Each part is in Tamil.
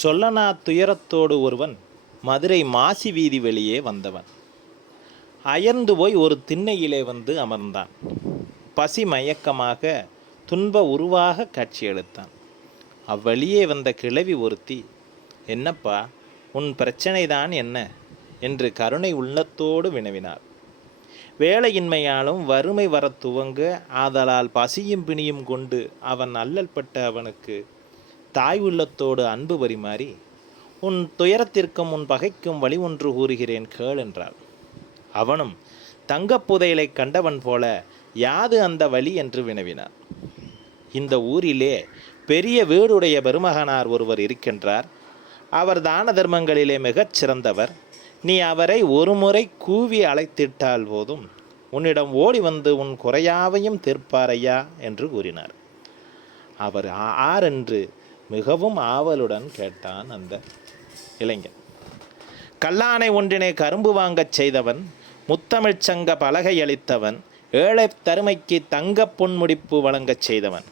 சொல்லனா துயரத்தோடு ஒருவன் மதுரை மாசி வீதி வெளியே வந்தவன். அயர்ந்து போய் ஒரு திண்ணையிலே வந்து அமர்ந்தான். பசி மயக்கமாக துன்ப உருவாக காட்சியளித்தான். அவ்வழியே வந்த கிழவி ஒருத்தி, என்னப்பா உன் பிரச்சனைதான் என்ன என்று கருணை உள்ளத்தோடு வினவினார். வேலையின்மையாலும் வறுமை வர துவங்க, ஆதலால் பசியும் பிணியும் கொண்டு அவன் அல்லல்பட்ட அவனுக்கு தாய் உள்ளத்தோடு அன்பு பரிமாறி, உன் துயரத்திற்கும் உன் பகைக்கும் வழி ஒன்று கூறுகிறேன் கேள் என்றாள். அவனும் தங்கப்புதையலை கண்டவன் போல யாது அந்த வழி என்று வினவினார். இந்த ஊரிலே பெரிய வீடுடைய பெருமகனார் ஒருவர் இருக்கின்றார். அவர் தான தர்மங்களிலே மிகச் சிறந்தவர். நீ அவரை ஒரு முறை கூவி அழைத்திட்டால் போதும், உன்னிடம் ஓடி வந்து உன் குறையாவையும் தீர்ப்பாரையா என்று கூறினார். அவர் ஆரென்று மிகவும் ஆவலுடன் கேட்டான் அந்த இளைஞன். கல்லானை ஒன்றினை கரும்பு வாங்கச் செய்தவன், முத்தமிழ்ச் சங்க பலகை அளித்தவன், ஏழை தருமைக்கு தங்க பொன்முடிப்பு வழங்கச் செய்தவன்,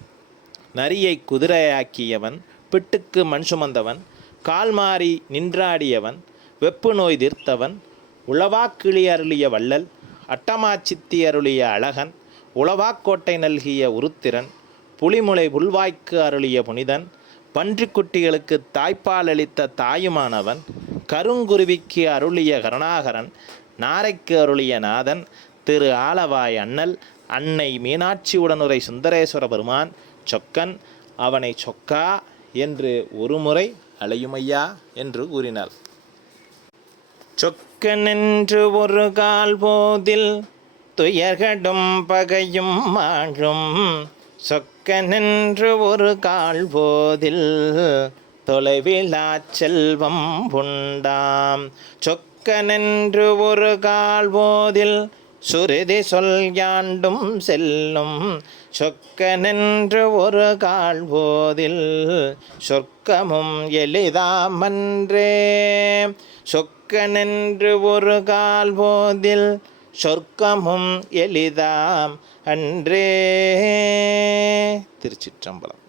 நரியை குதிரையாக்கியவன், பிட்டுக்கு மண் சுமந்தவன், கால் மாறி நின்றாடியவன், வெப்பு நோய் தீர்த்தவன், உளவாக்கிளி அருளிய வள்ளல், அட்டமாச்சித்தி அருளிய அழகன், உளவாக்கோட்டை நல்கிய உருத்திரன், புலிமுலை புல்வாய்க்கு அருளிய புனிதன், பன்றிக்குட்டிகளுக்கு தாய்ப்பால் அளித்த தாயுமானவன், கருங்குருவிக்கு அருளிய கருணாகரன், நாரைக்கு அருளிய நாதன், திரு ஆலவாய் அண்ணல், அன்னை மீனாட்சி உடனுரை சுந்தரேஸ்வர பெருமான், சொக்கன், அவனை சொக்கா என்று ஒரு முறை அலையுமையா என்று கூறினாள். சொக்கனென்று ஒரு கால் போதில் துயர்கடும் பகையும் மாழும், சொக்கனென்று ஒரு கால் போதில் தொலைவிலா செல்வம் புண்டாம், சொக்கனென்று ஒரு கால் போதில் சுருதி சொல் யாண்டும் செல்லும், சொக்கனென்று ஒரு கால் போதில் சொர்க்கமும் எளிதாமன்றே, சொக்கனென்று ஒரு கால் போதில் சொர்க்கமும் எளிதாம் அன்றே. திருச்சிற்றம்பலம்.